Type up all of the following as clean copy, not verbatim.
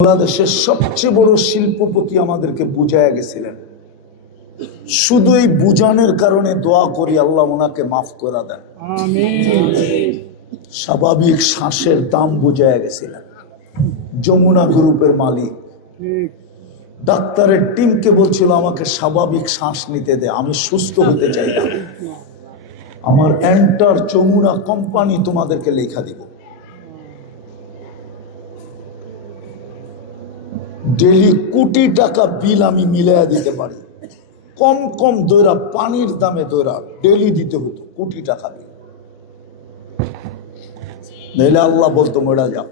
বাংলাদেশের সবচেয়ে বড় শিল্পপতি আমাদেরকে বুঝাইয়া গেছিলেন। শুধু এই বুঝানোর কারণে দোয়া করি আল্লাহ ওনাকে মাফ করে দেন। স্বাভাবিক শ্বাসের দাম বুঝাইয়া গেছিলেন। যমুনা গ্রুপের মালিক ডাক্তারের টিমকে বলছিল আমাকে স্বাভাবিক শ্বাস নিতে দে, আমি সুস্থ হতে চাই না, আমার এন্টার যমুনা কোম্পানি তোমাদেরকে লেখা দিব। ডেলি কোটি টাকা বিল আমি মিলাইয়া দিতে পারি, কম কম দৈরা পানির দামে দৈরা ডেলি দিতে হতো কোটি টাকা বিল। নইলে আল্লাহ বলতো মরা যা,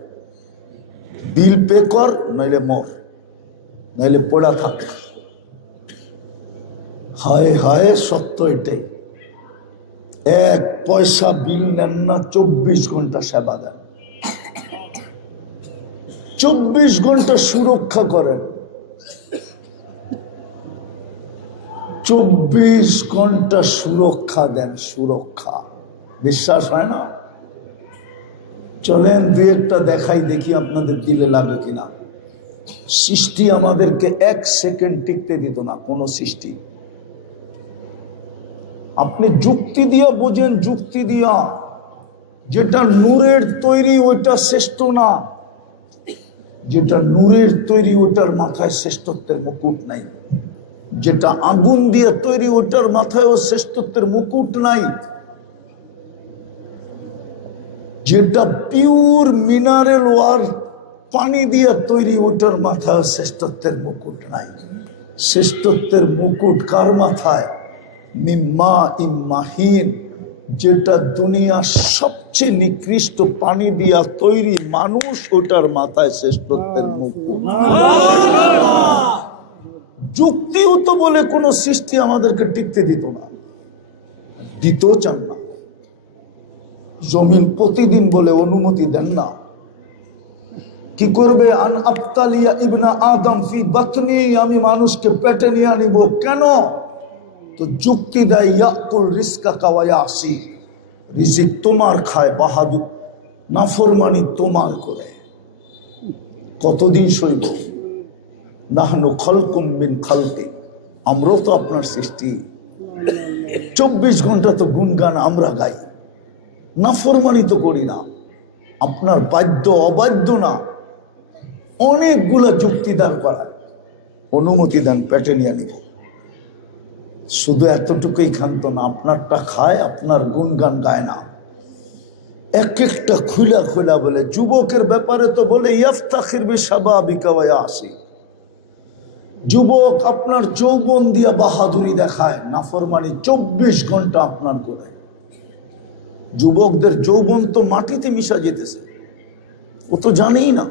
বিল পে কর, নইলে মর, নইলে পড়া থাক। হায় হায়, সত্য এটাই। এক পয়সা বিল নেন না, 24 ঘন্টা সেবা দেন, 24 ঘন্টা সুরক্ষা করেন, 24 ঘন্টা সুরক্ষা দেন। সুরক্ষা বিশ্বাস হয় না? চলেন দুই একটা দেখাই, দেখি আপনাদের দিলে লাগে কিনা। সৃষ্টি আমাদেরকে 1 সেকেন্ড টিকতে দিত না, কোন সৃষ্টি। আপনি যুক্তি দিয়া বোঝেন, যুক্তি দিয়া। যেটা নূরের তৈরি ওইটা শ্রেষ্ঠ না, যেটা নূরের তৈরি ওটার মাথায় শ্রেষ্ঠত্বের মুকুট নাই। যেটা আগুন দিয়ে তৈরি ওটার মাথায়ও শ্রেষ্ঠত্বের মুকুট নাই। যেটা পিওর মিনারেল ওয়ার পানি দিয়ে তৈরি ওটার মাথায় শ্রেষ্ঠত্বের মুকুট নাই। শ্রেষ্ঠত্বের মুকুট কার মাথায়? মিম্মা ইম্মাহিন, যেটা দুনিয়ার সবচেয়ে নিকৃষ্ট পানি দিয়া তৈরি মানুষ, ওটার মাথায় শ্রেষ্ঠত্বের মুকুট। যুক্তিও তো বলে কোন সৃষ্টি আমাদেরকে টিকতে দিত না, দিতেও চান না। জমিন প্রতিদিন বলে অনুমতি দেন না। কি করবে? আন আবতালিয়া ইবনা আদম ফি বাতনি, আমি মানুষকে পেটে নিয়ে আনিব। কেন? তো যুক্তি দেয়, ইয়াকুল রিজকা কাওয়ায়াসি, রিজিক তোমার খায়, বাহাদুর নাফরমানি তোমার করে। কতদিন সইব? নাহনু খালকুম মিন খালকি, আমরাও তো আপনার সৃষ্টি। 24 ঘন্টা তো গুনগান আমরা গাই, নাফরমানি তো করি না। আপনার বাধ্য অবাধ্য না, অনেকগুলা যুক্তি দাঁড় করায়, অনুমতি দেন, পেটে নিয়ে নিব। শুধু এতটুকুই খান্ত না, আপনারটা খায়, আপনার গুনগান গায় না। এক একটা খুলা খুলা বলে। যুবকের ব্যাপারে তো বলে ইয়াফতাখির বিশাবাবিকা ওয়া ইয়াসি, যুবক আপনার যৌবন দিয়া বাহাদুরি দেখায়, নাফরমানি 24 ঘন্টা আপনার করে। যুবকদের যৌবন তো মাটিতে মিশা যেতেছে, ও তো জানেই না।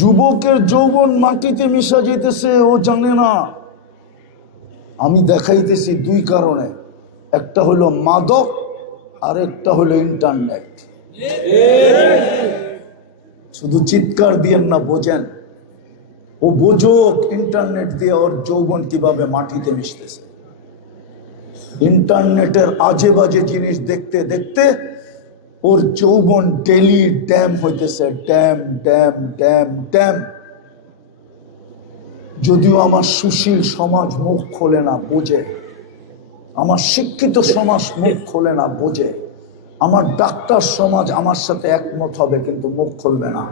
যুবকের যৌবন মাটিতে মিশা যেতেছে, ও জানে না। আমি দেখাইতেছি 2 কারণে, একটা হলো মাদক আর একটা হলো ইন্টারনেট। শুধু চিৎকার দিয়েন না, বোঝেন। ও বোঝক ইন্টারনেট দিয়ে ওর যৌবন কিভাবে মাটিতে মিশতেছে। ইন্টারনেটের আজে বাজে জিনিস দেখতে দেখতে ওর যৌবন ডেলি ড্যাম হইতেছে, ড্যাম ড্যাম ড্যাম ড্যাম। যদিও আমার সুশীল সমাজ মুখ খোলে না, বোঝে। আমার শিক্ষিত সমাজ মুখ খোলে না, বোঝে। আমার ডাক্তার সমাজ আমার সাথে একমত হবে, কিন্তু মুখ খুলবে না।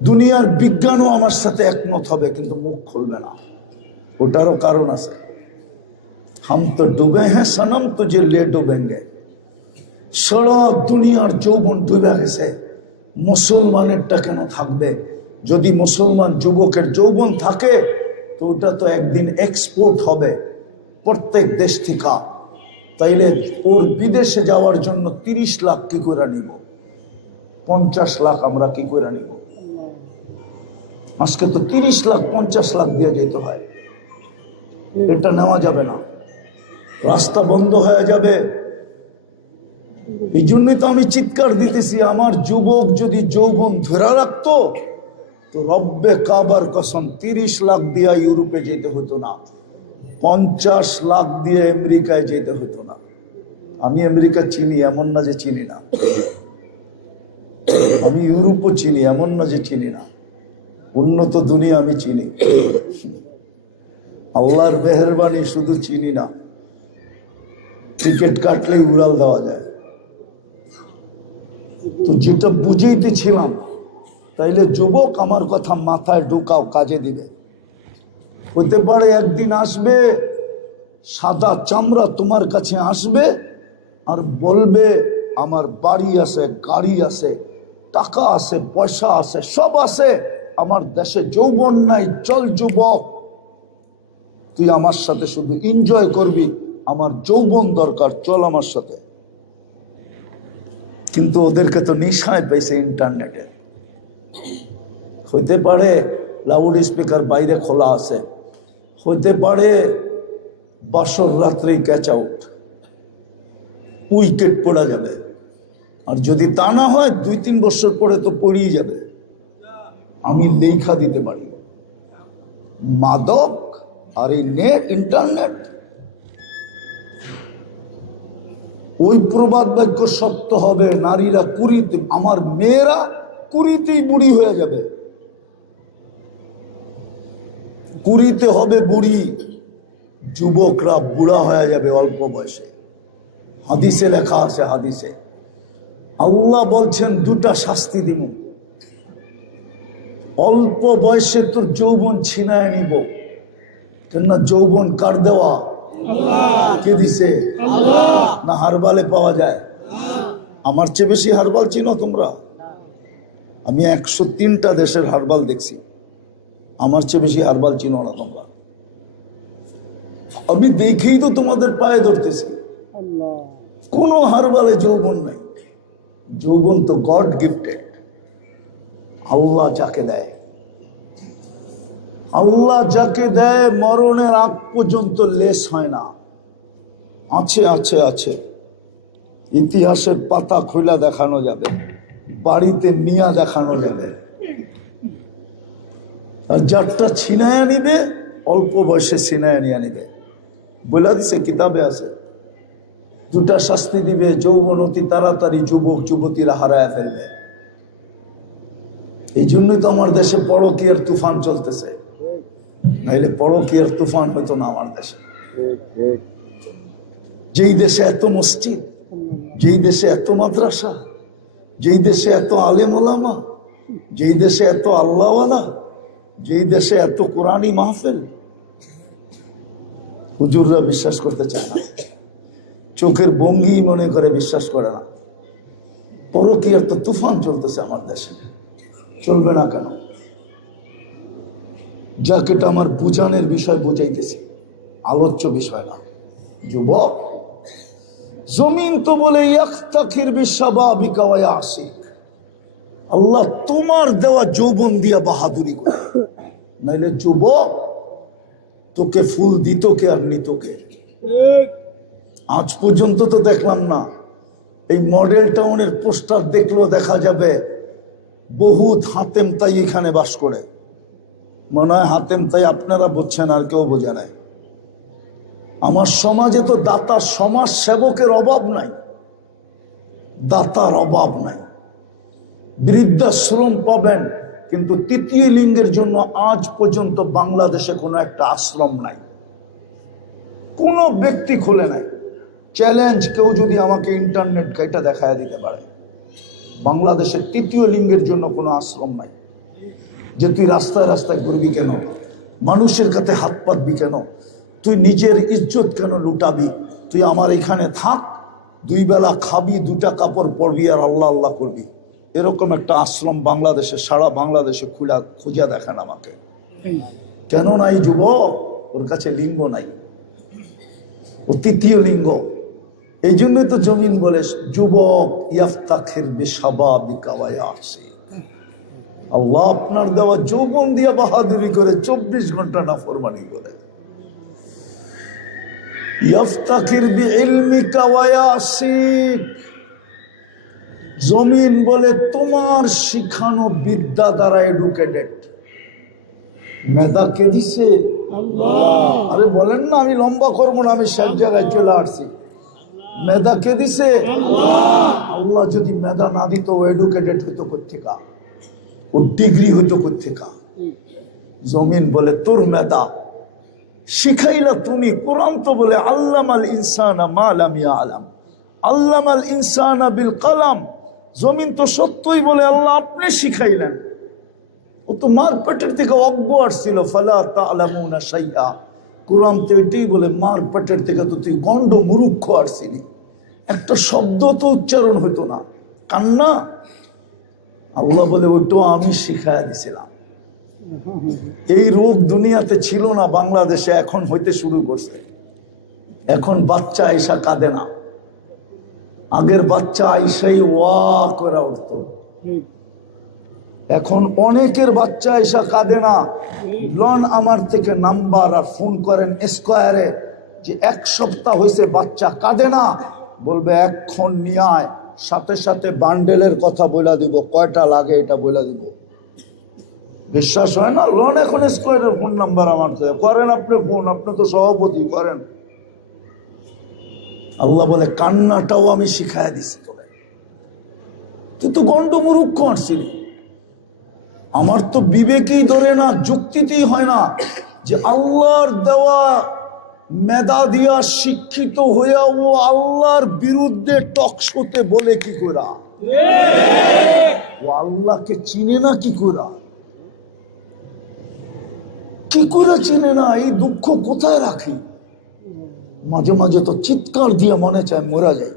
দুনিয়ার বিজ্ঞানও আমার সাথে একমত হবে, কিন্তু মুখ খুলবে না। ওটারও কারণ আছে। হাম তো ডুবে হ্যাঁ সনম, তুঝে লে ডুবেঙ্গে। সারা দুনিয়ার যৌবন ডুবে গেছে, মুসলমানেরটা কেন থাকবে? যদি মুসলমান যুবকের যৌবন থাকে, তো ওটা তো একদিন এক্সপোর্ট হবে প্রত্যেক দেশ থেকে। তাইলে ওর বিদেশে যাওয়ার জন্য 30 লাখ কি করে নিব? 50 লাখ আমরা কি করে নিব? আজকে তো 30 লাখ 50 লাখ দিয়ে যেতে হয়। এটা নেওয়া যাবে না, রাস্তা বন্ধ হয়ে যাবে। এই জন্যই তো আমি চিৎকার দিতেছি, আমার যুবক যদি যৌবন ধরে রাখতো, তো রব্বে কাবার কসম 30 লাখ দিয়ে ইউরোপে যেতে হতো না, 50 লাখ দিয়ে আমেরিকায় যেতে হতো না। আমি আমেরিকা চিনি, এমন না যে চিনি না। আমি ইউরোপও চিনি, এমন না যে চিনি না। উন্নত দুনিয়া আমি চিনি। আল্লাহর মেহেরবানি, শুধু চিনি না, টিকিট কাটলেই উড়াল দেওয়া যায়। তো যেটা বুঝেইতেছিলাম, তাইলে যুবক আমার কথা মাথায় ঢুকাও, কাজে দিবে। হতে পারে একদিন আসবে সাদা চামড়া তোমার কাছে আসবে আর বলবে আমার বাড়ি আছে, গাড়ি আছে, টাকা আছে, পয়সা আছে, সব আছে, আমার দেশে যৌবন নাই, চল যুবক তুই আমার সাথে শুধু এনজয় করবি, আমার যৌবন দরকার, চল আমার সাথে। কিন্তু ওদেরকে তো নেশায় পেয়েছে ইন্টারনেটে। হইতে পারে লাউড স্পিকার বাইরে খোলা আছে, হইতে পারে বাসর রাত্রেই ক্যাচ আউট, উইকেট পড়া যাবে। আর যদি তা না হয় 2-3 বছর পরে তো পড়িয়ে যাবে। আমি লেখা দিতে পারি মাদক আর এই নেট, ইন্টারনেট। ওই প্রবাদ বাক্য সত্য হবে, নারীরা কুড়িতে, আমার মেয়েরা কুড়িতেই বুড়ি হয়ে যাবে, কুড়িতে হবে বুড়ি, যুবকরা বুড়া হয়ে যাবে অল্প বয়সে। হাদিসে লেখা আছে, হাদিসে আল্লাহ বলছেন 2টা শাস্তি দিব। অল্প বয়সে তোর যৌবন ছিনায় নিব। কেননা যৌবন কার দেওয়া? কে দিছে? না হারবালে পাওয়া যায়? আমার চেয়ে বেশি হারবাল চিনো তোমরা? আমি 103টা দেশের হারবাল দেখছি, আমার চেয়ে বেশি হারবাল চিনো না তোমরা। আমি দেখেই তো তোমাদের পায়ে ধরতেছি। কোনো হারবালে যৌবন নাই। যৌবন তো গড গিফটেড, আল্লাহ যাকে দেয়। আল্লাহ যাকে দেয় মরণের আগ পর্যন্ত লেস হয় না। আছে আছে আছে, ইতিহাসের পাতা খোলা দেখানো যাবে, বাড়িতে নিয়া দেখানো যাবে। আর যারটা ছিনায়া নিবে অল্প বয়সে ছিনায়া নিয়ে নিবে, বলে দিছে কিতাবে আছে। 2টা শাস্তি দিবে, যৌবন অতি তাড়াতাড়ি যুবক যুবতীরা হারায় ফেলবে। এই জন্যই তো আমার দেশে পরকীয়ার তুফান চলতেছে, নাইলে পরকীয়ার তুফান হইতো না আমার দেশে। যেই দেশে এত মসজিদ, যেই দেশে এত মাদ্রাসা, যেই দেশে এত আলেম ওলামা, যেই দেশে এত আল্লাহওয়ালা, যেই দেশে এত কোরআনী মাহফিল, হুজুররা বিশ্বাস করতে চায় না, চোখের ভঙ্গি মনে করে বিশ্বাস করে না। পরকীয়ার তো তুফান চলতেছে আমার দেশে, চলবে না কেন? যাকেটা আমার বুঝানোর বিষয় বুঝাইতেছি, আলোচ্য বিষয় না। যুবক, জমিন তো বলে ইয়াখতাখির বিশাবাবিকা ওয়া ইয়াসিক, আল্লাহ তোমার দেওয়া যৌবন দিয়া বাহাদুরি করে। নাইলে যুবক তোকে ফুল দিত কে আর নিত কে? আজ পর্যন্ত তো দেখলাম না। এই মডেল টাউনের পোস্টার দেখলেও দেখা যাবে বহুত হাতেম তাই এখানে বাস করে। মনে হয় হাতেম তাই আপনারা বুঝছেন, আর কেউ বোঝে নাই। আমার সমাজে তো দাতা, সমাজ সেবকের অভাব নাই, দাতার অভাব নাই। বৃদ্ধাশ্রম পাবেন, কিন্তু 3য় লিঙ্গের জন্য আজ পর্যন্ত বাংলাদেশে কোনো একটা আশ্রম নাই, কোনো ব্যক্তি খুলে নাই। চ্যালেঞ্জ, কেউ যদি আমাকে ইন্টারনেট ঘাইটা দেখায় দিতে পারে বাংলাদেশের 3য় লিঙ্গের জন্য কোনো আশ্রম নাই। যে তুই রাস্তায় রাস্তায় ঘুরবি কেন? মানুষের কাছে হাত পাতবি কেন? তুই নিজের ইজ্জত কেন লুটাবি? তুই আমার এখানে থাক, 2 বেলা খাবি, 2টা কাপড় পরবি আর আল্লাহ আল্লাহ করবি। এরকম একটা আশ্রম বাংলাদেশে, সারা বাংলাদেশে খুঁজা দেখান আমাকে। কেন নাই যুবক? ওর কাছে লিঙ্গ নাই, ও 3য় লিঙ্গ। এই জন্যই তো জমিন বলে যুবক ইয়াফতাখির বিশাবাবিকা ওয়া ইয়াসিক, আল্লাহ আপনার দেওয়া যৌবন দিয়া বাহাদুরি করে 24 ঘন্টা নাফরমানি করে। ইয়াফতাখির বিইলমিকা ওয়া ইয়াসিক, জমিন বলে তোমার শিখানো বিদ্যা দ্বারা এডুকেটেড। মেধা কে দিছে? আল্লাহ। আরে বলেন না, আমি লম্বা করবো না, আমি সব জায়গায় চলে আসছি। মেধা কে দিছে? আল্লাহ যদি মেধা না দিত ও এডুকেটেড হইতো কোত্থেকা, ও ডিগ্রি হইতো কোত্থেকা? জমিন বলে তোর মেধা শিখাইলা তুমি। কোরআন তো বলে আল্লামাল ইনসানা মা লাম ইয়ালাম, আল্লামাল ইনসানা বিল কলম। জমিন তো সত্যই বলে আল্লাহ আপনি শিখাইলেন। ও তো মার পেটের থেকে অজ্ঞ আসছিল, ফালা তা'লামুনা শাইআ। কোরআন তো এটাই বলে মার পেটের থেকে তো তুই গন্ড মুরুক্ষ আসছিলি, একটা শব্দ তো উচ্চারণ হইতো না, কান্না। আল্লাহ বলে ওইটাও আমি শিখাইয়া দিছিলাম। এই রোগ দুনিয়াতে ছিল না বাংলাদেশে, এখন হইতে শুরু করছে। এখন বাচ্চা আইসা কাঁদে না, আগের বাচ্চা আইসাই ওয়া করে উঠতো। এখন অনেকের বাচ্চা এসা কাঁদে না। লন আমার থেকে নাম্বার আর ফোন করেন স্কোয়ারে যে 1 সপ্তাহ হয়েছে বাচ্চা কাঁদে না, বলবে এখন নিয়ে আয়, সাথে সাথে বান্ডেলের কথা বলে দিব, কয়টা লাগে এটা বলে দিব। বিশ্বাস হয় না? লন এখন স্কোয়ারের ফোন নাম্বার আমার থেকে করেন, আপনি ফোন, আপনি তো সভাপতি, করেন। আল্লাহ বলে কান্নাটাও আমি শিখাই দিছি তোরে, তুই তো গন্ড মুরুক্ষ আসছিলি। আমার তো বিবেকেই ধরে না, যুক্তিতেই হয় না যে আল্লাহর দেওয়া মেধা দিয়া শিক্ষিত হইয়া ও আল্লাহর বিরুদ্ধে টকশোতে বলে কি করা? ও আল্লাহকে চিনে না কি করা? কি করে চিনে না? এই দুঃখ কোথায় রাখি? মাঝে মাঝে তো চিৎকার দিয়ে মনে চায় মরা যায়।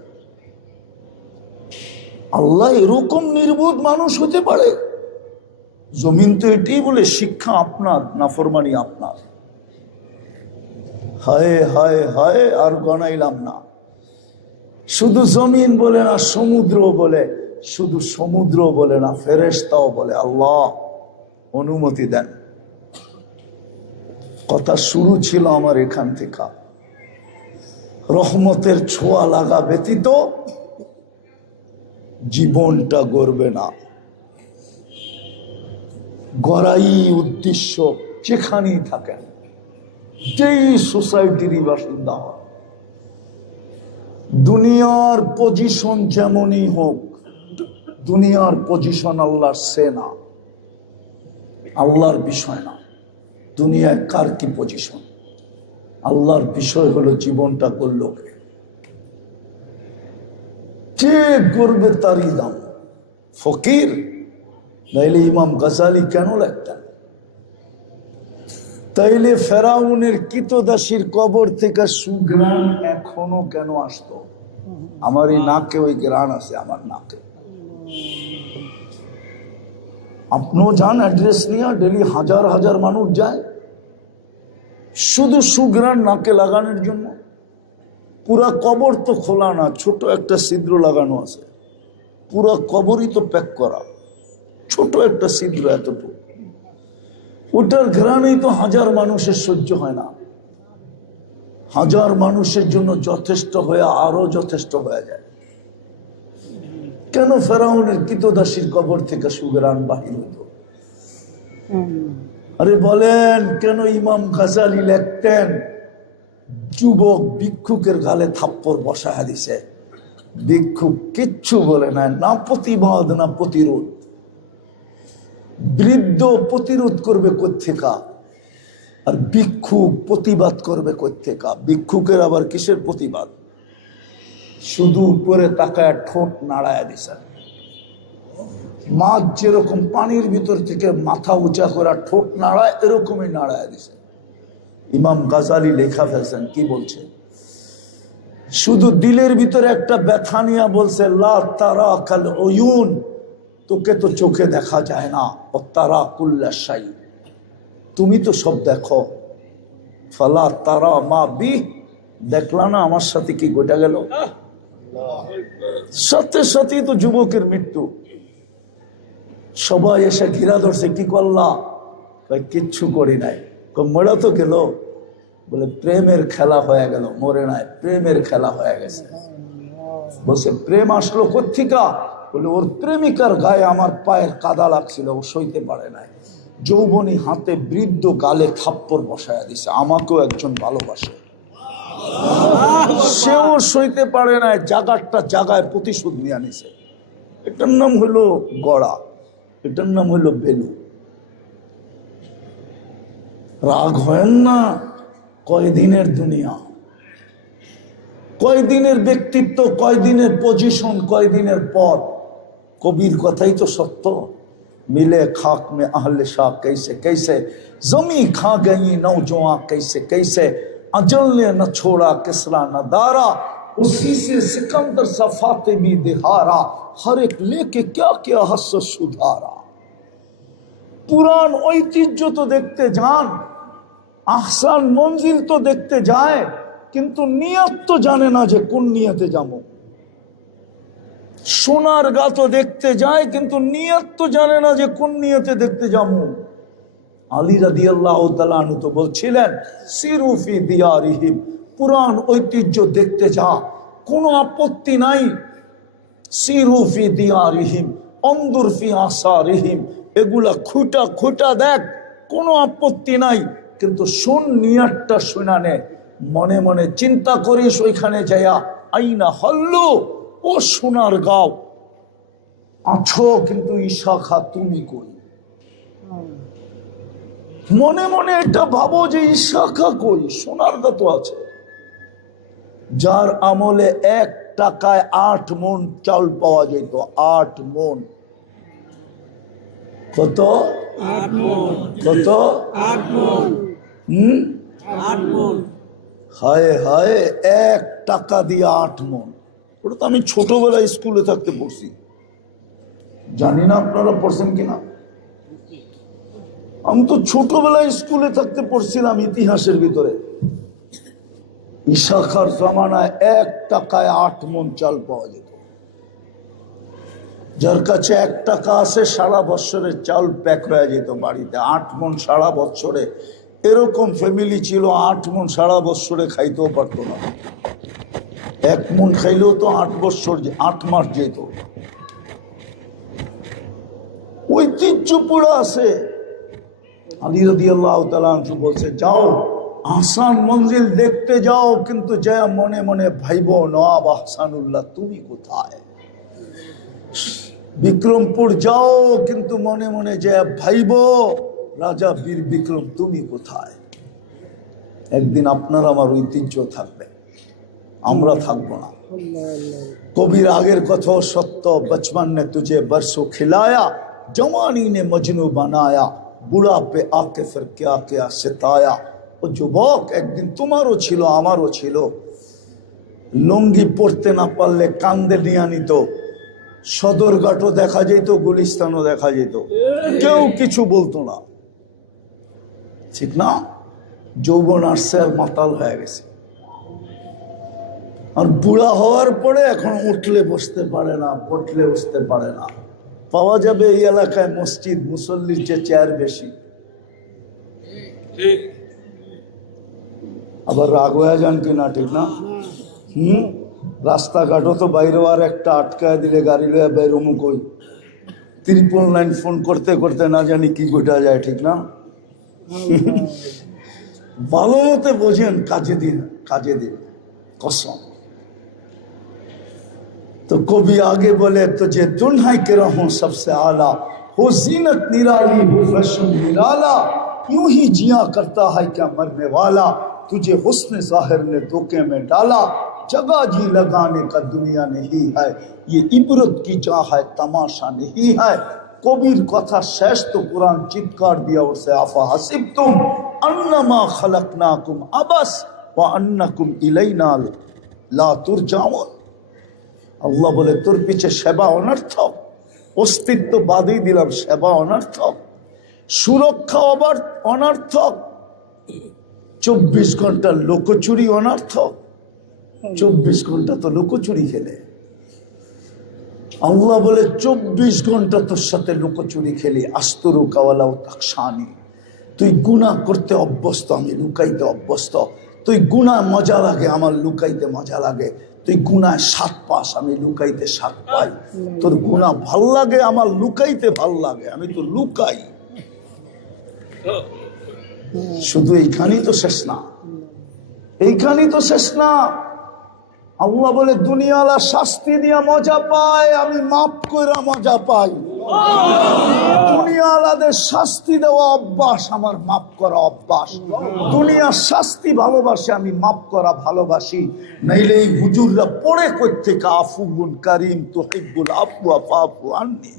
আল্লাহ এরকম নির্বোধ মানুষ হতে পারে? জমিন তো এটাই বলে শিক্ষা আপনার, নাফরমানি আপনার। হায় হায় হায়, আর গনাইলাম না। শুধু জমিন বলে না, সমুদ্র বলে, শুধু সমুদ্র বলে না, ফেরেশতাও বলে আল্লাহ অনুমতি দেন। কথা শুরু ছিল আমার এখান থেকে, রহমতের ছোঁয়া লাগা ব্যতীত জীবনটা গড়বে না। গড়াই উদ্দেশ্য, যেখানেই থাকেন, যেই সোসাইটিরই বাসিন্দা হন, দুনিয়ার পজিশন যেমনই হোক, দুনিয়ার পজিশন আল্লাহর সেনা, আল্লাহর বিষয় না। দুনিয়ায় কার কি পজিশন, আল্লাহর বিষয় হলো জীবনটা করল কে করবে তারই দাম। ফকির নাইলে ইমাম গাজালি কেন লাগতেন? তাইলে ফেরাউনের কিতদাসীর কবর থেকে সুগ্রাণ এখনো কেন আসতো? আমার এই নাকে ওই গ্রাণ আছে, আমার নাকে। আপনিও যান অ্যাড্রেস নিয়ে, ডেলি হাজার হাজার মানুষ যায় শুধু সুগ্রাণ নাকে লাগানোর জন্য। পুরা কবর তো খোলা না, ছোট একটা ছিদ্র লাগানো আছে। পুরা কবরই তো প্যাক করা, ছোট একটা ছিদ্র এতটুকু। ওটার ঘ্রাণেই তো হাজার মানুষের সহ্য হয় না। হাজার মানুষের জন্য যথেষ্ট হয়ে আরো যথেষ্ট হয়ে যায়। কেন ফেরাউনের কিতদাসীর কবর থেকে সুগ্রাণ বাহির হতো? আরে বলেন কেন ইমাম গাজালি লিখতেন যুবক ভিক্ষুকের গালে থাপ্পড় বসায় দিছে, ভিক্ষুক কিচ্ছু বলে না, না প্রতিবাদ না প্রতিরোধ। বৃদ্ধ প্রতিরোধ করবে কোত্থেকা, আর ভিক্ষুক প্রতিবাদ করবে কোত্থেকা? ভিক্ষুকের আবার কিসের প্রতিবাদ? শুধু উপরে তাকায় ঠোঁট নাড়ায় দিছে। মাছ যেরকম পানির ভিতর থেকে মাথা উঁচা করা ঠোঁট নাড়ায়, এরকমই নাড়ায় দিছে। ইমাম গাজালি লেখা ফেলছেন, কি বলছে? শুধু দিলের ভিতরে একটা ব্যথা নিয়ে বলছে, লা তারা কাল উয়ুন, তোকে তো চোখে দেখা যায় না, ও তারা কুল্লা শাই, তুমি তো সব দেখো। ফালা তারা মা বি, দেখলা না আমার সাথে কি ঘটে গেল? সাথে সাথেই তো যুবকের মৃত্যু। সবাই এসে ঘিরা ধরছে, কি করলা? কিচ্ছু করি নাই। মরা তো গেল, বলে প্রেমের খেলা হয়ে গেল। মরে নাই, প্রেমের খেলা হয়ে গেছে। বলছে প্রেম আসলো কোত্থেকা? বলে ওর প্রেমিকার গায়ে আমার পায়ের কাদা লাগছিল, ও সইতে পারে নাই। যৌবনী হাতে বৃদ্ধ গালে থাপ্পড় বসায়া দিছে। আমাকেও একজন ভালোবাসে। সেও সইতে পারে না, জাগারটা জাগায় প্রতিশোধ নিয়ে আনিছে। এটার নাম হলো গড়া, এটার নাম হলো বেলু। রাগ হয় না, কয়দিনের দুনিয়া, কয়দিনের ব্যক্তিত্ব, কয়দিনের পজিশন, কয়দিনের পথ। কবির কথাই তো সত্য। मिले खाक में अहले शाह कैसे कैसे, जमी खा गई नौजवान कैसे कैसे, अजल ने न छोड़ा किसरा न दारा, उसी से सिकंदर सा फातिमी दिहारा, हर एक लेके क्या क्या हस सुधारा। पुरान ঐতিহ্য তো দেখতে যান, আহসান মঞ্জিল তো দেখতে যায়, কিন্তু নিয়ত তো জানে না যে কোন নিয়তে যাবো। সোনার গা তো দেখতে যায়, কিন্তু নিয়ত তো জানে না যে কোন নিয়তে দেখতে যাবো। আলী রাদিয়াল্লাহু তাআলা আনহু তো বলছিলেন, সিরু ফি দিয়ারিহিম, পুরান ঐতিহ্য দেখতে যা, কোনো আপত্তি নাই। সিরু ফি দিয়ারিহিম অনদুর ফি আসারিহিম, এগুলা খুঁটা খুঁটা দেখ, কোনো আপত্তি নাই, কিন্তু শোন নিয়তটা শোনা নে। মনে মনে চিন্তা করিস ওইখানে যায়া, আইনা হল্লু, ও সোনার গাঁও আছো, কিন্তু ইশাখা তুমি কই। মনে মনে এটা ভাবো যে ইশাখা কই, সোনার গা তো আছে। যার আমলে 1 টাকায় 8 মণ চাল পাওয়া যেত, 8 মণ। কত? 8 মণ। কত? 8 মণ। 8 মণ। হায় হায়, 1 টাকা দিয়ে 8 মণ। ওটা তো আমি ছোটবেলায় স্কুলে থাকতে পড়ছি, জানি না আপনারা পড়ছেন কিনা। আমি তো ছোটবেলায় স্কুলে থাকতে পড়ছিলাম ইতিহাসের ভিতরে। ইশাখার জামানায় 1 টাকায় 8 মণ চাল পাওয়া যেত। যার কাছে 1 টাকা আছে, সারা বছরের চাল প্যাক হয়ে যেত বাড়িতে। 8 মণ সারা বছরে, এরকম ফ্যামিলি ছিল 8 মণ সারা বছরে খাইতেও পারতো না। 1 মণ খাইলেও তো 8 বছর 8 মাস যেত। ঐতিহ্য পুরো আছে। আলী রাদিয়াল্লাহু তাআলা আনহু বলছে, যাও আহসান মঞ্জিল দেখতে যাও, কিন্তু যায় মনে মনে ভাইবো, নওয়াব আহসানুল্লাহ তুমি কোথায়। বিক্রমপুর যাও, কিন্তু মনে মনে যায় ভাইবো, রাজা বীর বিক্রম তুমি কোথায়। একদিন আপনার আমার ঐতিহ্য থাকবে, আমরা থাকবো না। কবির আগের কথাও সত্য, বচপন ने तुझे बरसों खिलाया, जवानी ने मजनू बनाया, बुढ़ा पे आके फिर क्या क्या सिताया। ও যুবক, একদিন তোমারও ছিল আমারও ছিল। লুঙ্গি পরতে না পারলে কান্দে নিয়ে নিত, সদরঘাটও দেখা যেত, গুলিস্তানও দেখা যেত, কেউ কিছু বলতো না, ঠিক না? যৌবন আসছে আর মাতাল হয়ে গেছে। আর বুড়া হওয়ার পরে এখন উঠলে বসতে পারে না, পটলে বসতে পারে না। পাওয়া যাবে এই এলাকায় মসজিদ, মুসল্লির যে চেয়ার বেশি। আবার রাগ হয়ে যান কিনা, ঠিক না? রাস্তাঘাটও তো বাইরে আর একটা আটকায় দিলে গাড়ি লয়ে বাইরে মুখই 999 ফোন করতে করতে না জানি কি গোটা যায়, ঠিক না? ভালো মতে বোঝেন, কাজে দিন, কাজে দিন, কসম। तो कभी आगे बोले तुझे दुल्हन के रहूं सबसे आला, हो जीनत निराली हो फैशन निराला, यूं ही जिया करता है क्या मरने वाला, तुझे हुस्न ज़ाहिर ने धोखे में डाला, जगह जी लगाने का दुनिया नहीं है, ये इबरत की चाह है तमाशा नहीं है। कबीर कथा शेष तो कुरान चित्कार दिया उससे, आफा हसिब तुम अन्नमा खलकनाकुम अबस व अन्नकुम इलैना ला तुरजाउन। আল্লাহ বলে, তোর পিছে সেবা অনর্থক, অস্তিত্ব বাদই দিলাম, সেবা অনর্থক, সুরক্ষা অনর্থক, 24 ঘন্টা লোকচুরি অনর্থক। 24 ঘন্টা তো লোকচুরি খেলে। আল্লাহ বলে 24 ঘন্টা তোর সাথে লোকচুরি খেলি, আস্তরু কাওয়ালা ও তাকসানি। তুই গুনাহ করতে অভ্যস্ত, আমি লুকাইতে অভ্যস্ত। তুই গুনাহ মজা লাগে, আমার লুকাইতে মজা লাগে। তুই গুনায় 7 পাস, আমি লুকাইতে 7 পাই। তোর গুনাহ ভাল লাগে, আমার লুকাইতে ভাল লাগে, আমি তো লুকাই। শুধু এইখানেই তো শেষ না, এইখানেই তো শেষ না। আল্লাহ বলে দুনিয়ালা শাস্তি দিয়া মজা পায়, আমি মাফ করে মজা পাই। দুনিয়ালাদের শাস্তি দেওয়া অভ্যাস, আমার মাফ করা অভ্যাস। দুনিয়ার শাস্তি ভালোবাসে, আমি মাফ করা ভালোবাসি। নাইলে এই হুজুররা পড়ে কোত্থেকে আফুগুন কারিম তুহিব্বুল আফওয়া ফাফু আননি।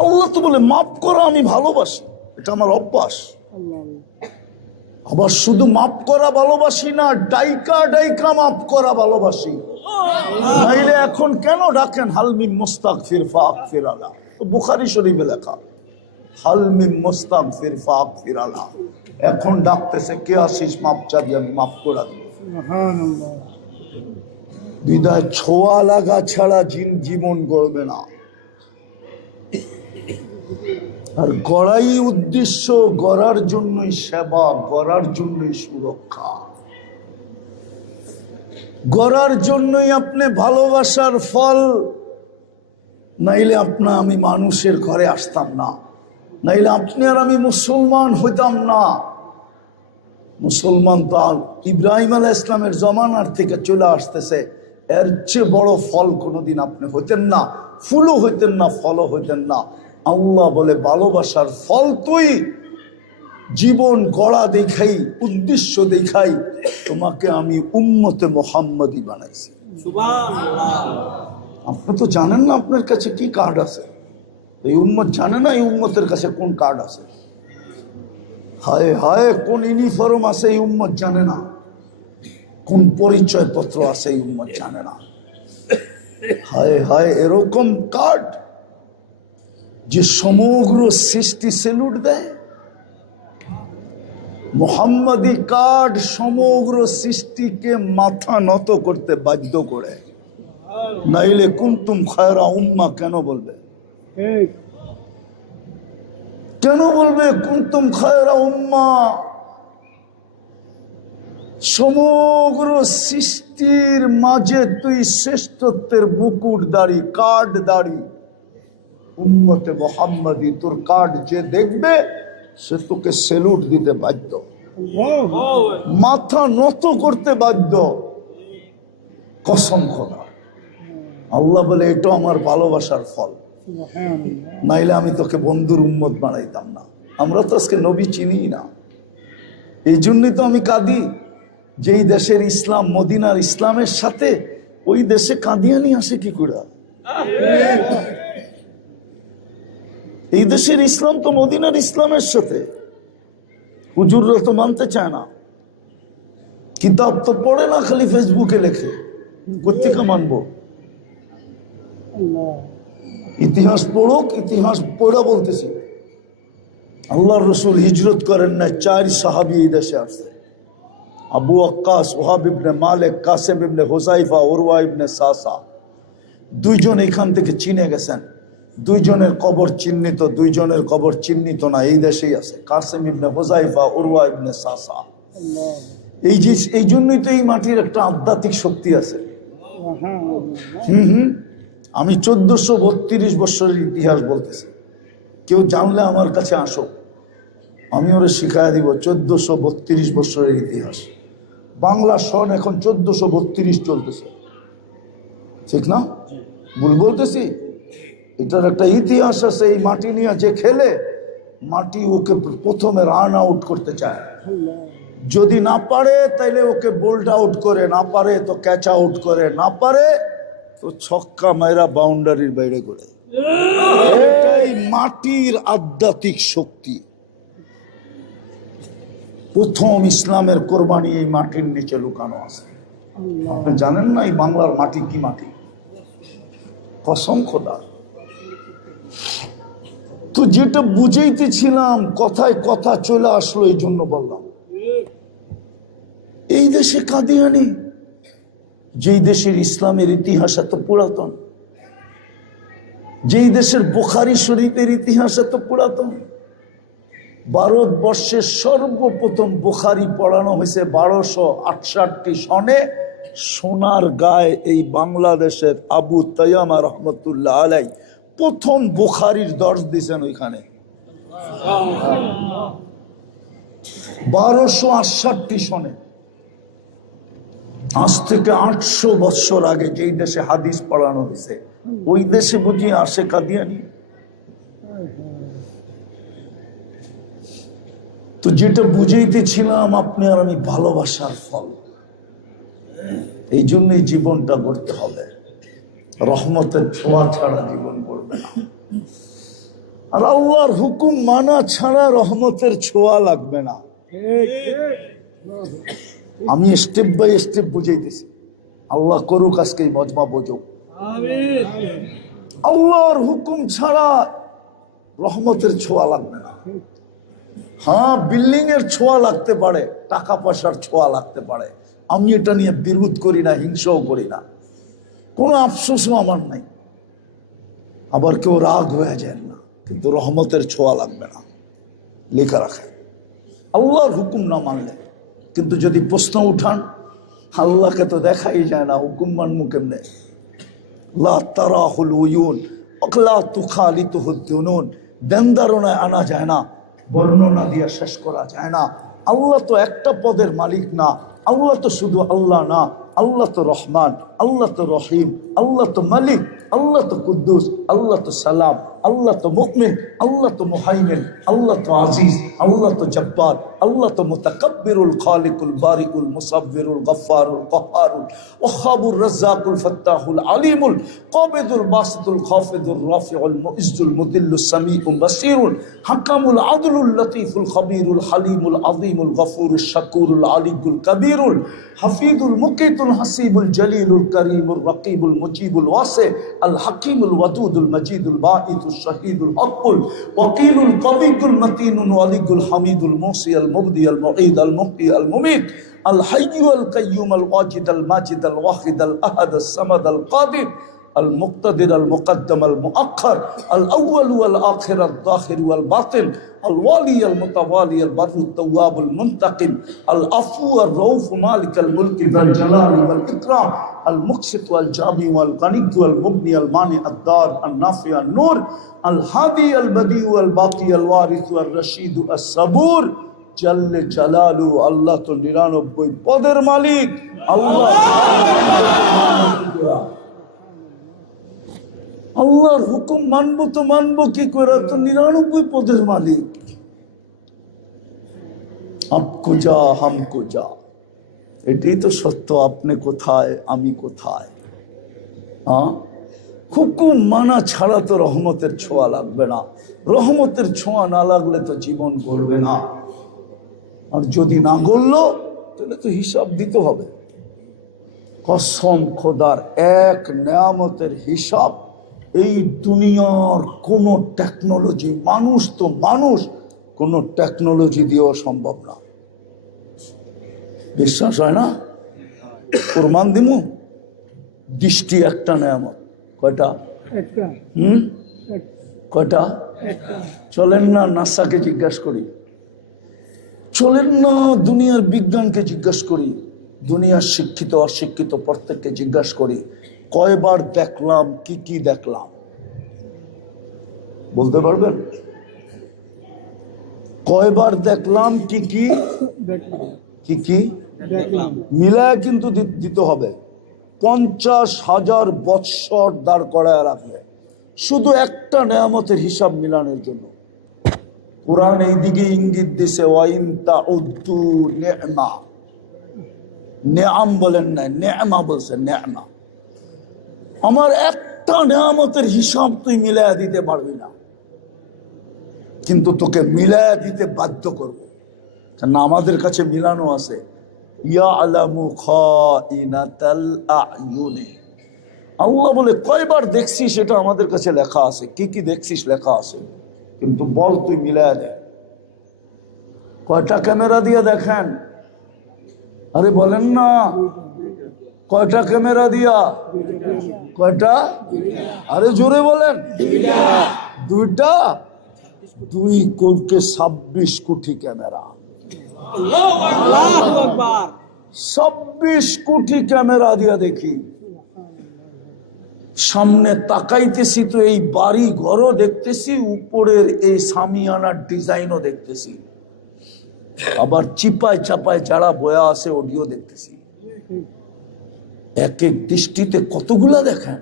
আল্লাহ তো বলে মাফ করা আমি ভালোবাসি, এটা আমার অভ্যাস। আবার শুধু মাফ করা ভালোবাসি না, ডাইকা ডাইকা মাফ করা ভালোবাসি। নাইলে এখন কেন ডাকেন হালমিম মুস্তাগফির ফাগফির আলা? বুখারী শরীফে লেখা হালমিম মুস্তাগফির ফাগফির আলা। এখন ডাকতেছে কে আসিস মাপ চাবি, আমি মাফ করে দেব। সুবহানাল্লাহ। বিদায় ছোঁয়া লাগা ছাড়া জীবন গড়বে না। আর গড়াই উদ্দেশ্য, গড়ার জন্যই সেবা, গড়ার জন্যই সুরক্ষা, গড়ার জন্যই আপনি ভালোবাসার ফল। নাইলে আমি মানুষের ঘরে আসতাম না, নাইলে আপনি আর আমি মুসলমান হইতাম না। মুসলমান তো ইব্রাহিম আলাইহিস সালামের জমানার থেকে চলে আসতেছে। এর চেয়ে বড় ফল কোনোদিন আপনি হইতেন না, ফুলও হইতেন না, ফলও হইতেন না। আল্লাহ বলে ভালোবাসার ফল তুই, জীবন গড়া দেখাই, উদ্দেশ্য দেখাই, তোমাকে আমি উম্মতে মুহাম্মাদি বানাইছি। আপনি তো জানেন না আপনার কাছে কি কার্ড আছে। এই উম্মত জানে না এই উম্মতের কাছে কোন কার্ড আছে। হায় হায়, কোন ইউনিফর্ম আছে এই উম্মত জানে না, কোন পরিচয় পত্র আছে এই উম্মত জানে না। হায় হায়, এরকম কার্ড যে সমগ্র সৃষ্টি সেলুট দেয়। মুহাম্মাদি কার্ড সমগ্র সৃষ্টিকে মাথা নত করতে বাধ্য করে। নাইলে কুনতুম খায়রা উম্মাহ কেন বলবে? কেন বলবে কুনতুম খায়রা উম্মাহ? সমগ্র সৃষ্টির মাঝে তুই শ্রেষ্ঠত্বের মুকুট দাড়ি, কার্ড দাড়ি, উম্মতে মুহাম্মাদি। তোর কার্ড যে দেখবে সে তোকে সেলুট দিতে বাধ্য, মাথা নত করতে বাধ্য। কসম খোদা, আল্লাহ বলে এটা আমার ভালোবাসার ফল। নাইলে আমি তোকে বন্ধুর উম্মত বানাইতাম না। আমরা তো আজকে নবী চিনি না। এই জন্যই তো আমি কাঁদি, যেই দেশের ইসলাম মদিনার ইসলামের সাথে ওই দেশে কাদিয়ানি আসে কি করে? এই দেশের ইসলাম তো মদিনার ইসলামের সাথে। হুজুররা তো মানতে চায় না, কিতাব তো পড়ে না, খালি ফেসবুকে লেখে। কোত্থেকে মানবো? ইতিহাস পড়ুক, ইতিহাস পড়া বলতেছি। আল্লাহর রসুল হিজরত করেন না, 4 সাহাবী এই দেশে আসছে। আবু ওয়াক্কাস, ওহাব ইবনে মালিক, কাসেম ইবনে হুযাইফা, উরওয়া ইবনে সাসা। 2 জন এখান থেকে চিনে গেছেন। 2 জনের কবর চিহ্নিত, 2 জনের কবর চিহ্নিত না, এই দেশেই আছে। কাসেম ইবনে হুযাইফা, উরওয়া ইবনে সাসা। এই জন্যই তো এই মাটির একটা আধ্যাত্মিক শক্তি আছে। আমি 1432 বছরের ইতিহাস বলতেছি। কেউ জানলে আমার কাছে আসো, আমি ওরা শিখাই দিব। 1432 বছরের ইতিহাস। বাংলা সন এখন 1432 চলতেছে, ঠিক না? ভুল বলতেছি? এটার একটা ইতিহাস আছে। এই মাটি নিয়ে যে খেলে, মাটি ওকে প্রথমে রান আউট করতে চায়। যদি না পারে তাইলে ওকে বোল্ড আউট করে, না পারে তো ক্যাচ আউট করে, না পারে তো ছক্কা মাইরা বাউন্ডারির বাইরে করে। এটাই মাটির আধ্যাত্মিক শক্তি। প্রথম ইসলামের কোরবানি এই মাটির নিচে লুকানো আছে। আপনি জানেন না এই বাংলার মাটি কি মাটি? কসম খোদা। তো যেটা বুঝাইতেছিলাম, কথায় কথা চলে আসলো, এই জন্য বললাম। এই দেশে কাদিয়ানি, যেই দেশের ইসলামের ইতিহাস এত পুরাতন, যেই দেশের বুখারী শরীফের ইতিহাস এত পুরাতন। ভারতবর্ষের সর্বপ্রথম বুখারী পড়ানো হয়েছে 1268 সনে সোনার গায়ে। এই বাংলাদেশের আবু তাইয়ামা রহমতুল্লাহ আলাই প্রথম বুখারীর দর্শ দিয়েছেন ওইখানে। 1268 সনে আজ থেকে 800 বছর আগে যেই দেশে হাদিস পড়ানো হয়েছে ওই দেশে বুঝি আসে কাদিয়ানি। তো যেটা বুঝাইতেছিলাম আপনি আর আমি ভালোবাসার ফল, এই জন্যই জীবনটা গড়তে হবে। রহমতের ছোঁয়া ছাড়া জীবন গড়বে না, আর আল্লাহর হুকুম মানা ছাড়া রহমতের ছোঁয়া লাগবে না। আমি স্টেপ বাই স্টেপ বুঝাইতেছি, আল্লাহ করুক আজকে এই মজমা বোঝুক। আল্লাহর হুকুম ছাড়া রহমতের ছোঁয়া লাগবে না। হ্যাঁ, বিল্ডিং এর ছোঁয়া লাগতে পারে, টাকা পয়সার ছোঁয়া লাগতে পারে, আমি এটা নিয়ে বিরোধ করি না, হিংসাও করি না, কোনো আফসোসও আমার নাই, আবার কেউ রাগ হয়ে যায় না, কিন্তু রহমতের ছোঁয়া লাগবে না। লেখা রাখে আল্লাহর হুকুম না মানলে। কিন্তু যদি প্রশ্ন উঠান, আল্লাহকে তো দেখাই যায় না, হুকুম মানবো কেমনে? লা তারাহুল উয়ুন ওয়ালা তুখালিতুহু দুনুন, দেনদারনায় আনা যায় না, বর্ণনা দিয়ে শেষ করা যায় না। আল্লাহ তো একটা পদের মালিক না, আল্লাহ তো শুধু আল্লাহ না, আল্লাহ তো রহমান, আল্লাহ তো রহিম, আল্লাহ তো মালিক, আল্লাহ তো কুদ্দুস, আল্লাহ তো সালাম, আল্লাহ তো মুমিন, আল্লাহ তো মুহাইমিন, আল্লাহ তো আজিজ, আল্লাহ তো জব্বার, আল্লাহ তো মুতাকাব্বিরুল খালিকুল বারিকুল মুসাব্বিরুল গফফারুল কহ্হারুল ওয়াহ্হাবুর রাজ্জাকুল ফাত্তাহুল আলিমুল কাবিদুল বাসিতুল খাফিদুর রাফিউল মুইজ্জুল মুদিল্লুস সামিউল বাসিরুল হাকামুল আদলুল লতীফুল খবীরুল হালিমুল আযীমুল গফুরুশ শাকুরুল আলিয়ুল কবীরুল হাফিজুল মুকিতুল হাসিবুল জলিলুল করিমুর রকিবুল মুজিবুল ওয়াসি আল হাকিমুল ওয়াদুদুল মজিদুল বাঈদুল শহীদুল হকুল ওয়াকিলুল কবিকুল মতিনুল ওয়ালিকুল হামিদুল মুসি আল মুবদি আল মুঈদ আল মুহয়ি আল মুমীত আল হাইয়্যু আল কাইয়্যুম আল ওয়াজিদ আল মাজিদ আল ওয়াহিদ আল আহাদ আস সামাদ আল কাদির المقتدر المقدم المؤخر الأول والآخر الظاهر والباطن الوالي المتوالي البر التواب المنتقم العفو الرؤوف مالك الملك ذا الجلال والإكرام المقسط والجامع والغني والمغني المانع الدار النافع النور الهادي البديع الباقي الوارث الرشيد الصبور جل جلاله الله তো 99 পদের মালিক আল্লাহ। আল্লাহর হুকুম মানবো তো মানবো কি করে, তো 99 পদের মালিক। আপকো যা হামকো যা, এটাই তো সত্য। আপনি কোথায়, আমি কোথায়? হুকুম মানা ছাড়া তো রহমতের ছোঁয়া লাগবে না। রহমতের ছোঁয়া না লাগলে তো জীবন গড়বে না, আর যদি না গড়লো তাহলে তো হিসাব দিতে হবে। কসম খোদার, এক নেয়ামতের হিসাব এই দুনিয়ার কোন টেকনোলজি, মানুষ তো মানুষ, কোন টেকনোলজি দিয়েও সম্ভব না। বিশ্বাস হয় না? প্রমাণ দিমু। দৃষ্টি একটা নেয়ামত। কয়টা? কয়টা? চলেন না নাসাকে জিজ্ঞাসা করি, চলেন না দুনিয়ার বিজ্ঞানকে জিজ্ঞাসা করি, দুনিয়ার শিক্ষিত অশিক্ষিত প্রত্যেককে জিজ্ঞাসা করি, কয়বার দেখলাম, কি কি দেখলাম? বলতে পারবেন? কয়বার দেখলাম, কি কি কি কি মিলায় কিন্তু দিতে হবে। 50,000 বৎসর দাঁড় করায় রাখবে শুধু একটা নেয়ামতের হিসাব মিলানোর জন্য। কোরআন এইদিকে ইঙ্গিত দিছে, ওয়াইন তাউদ্দু নি'মা, নেয়াম বলেন না, নেয়ামা বলছে, নেয়ামা। আমার একটা নেয়ামতের হিসাব তুই মিলায়া দিতে পারবি না, কিন্তু তোকে মিলায়া দিতে বাধ্য করব, কেন আমাদের কাছে মিলানো আছে। ইয়ালামু খাইনাতাল আয়ুনি, আল্লাহ বলে কয়বার দেখছিস সেটা আমাদের কাছে লেখা আছে, কি কি দেখছিস লেখা আছে, কিন্তু বল তুই মিলায়া দে। কয়টা ক্যামেরা দিয়ে দেখেন? আরে বলেন না, কয়টা ক্যামেরা দিয়া? কয়টা? আরে জোরে বলেন। দুইটা। 2 কোটি 26 কোটি ক্যামেরা। 26 কোটি ক্যামেরা দিয়া দেখি। সামনে তাকাইতেছি তো এই বাড়ি ঘরও দেখতেছি, উপরের এই সামিয়ানার ডিজাইনও দেখতেছি, আবার চিপায় চাপায় যারা বয়া আছে অডিও দেখতেছি। এক এক দৃষ্টিতে কতগুলা দেখেন,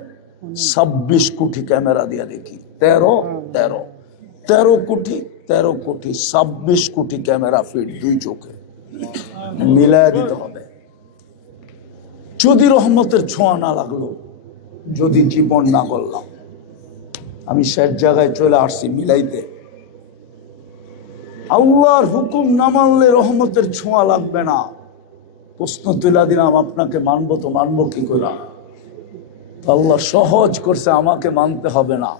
26 কোটি ক্যামেরা দিয়ে দেখি, 13 কোটি 26 কোটি ক্যামেরা ফিট 2 চোখে মিলায় দিতে হবে। যদি রহমতের ছোঁয়া না লাগলো, যদি জীবন না করলাম, আমি শেষ জায়গায় চলে আসছি মিলাইতে। আল্লাহর হুকুম না মানলে রহমতের ছোঁয়া লাগবে না। প্রশ্ন তুলে দিলাম, আপনাকে মানবো তো মানবো কি করে? আল্লাহ সহজ করছে, আমাকে মানতে হবে না।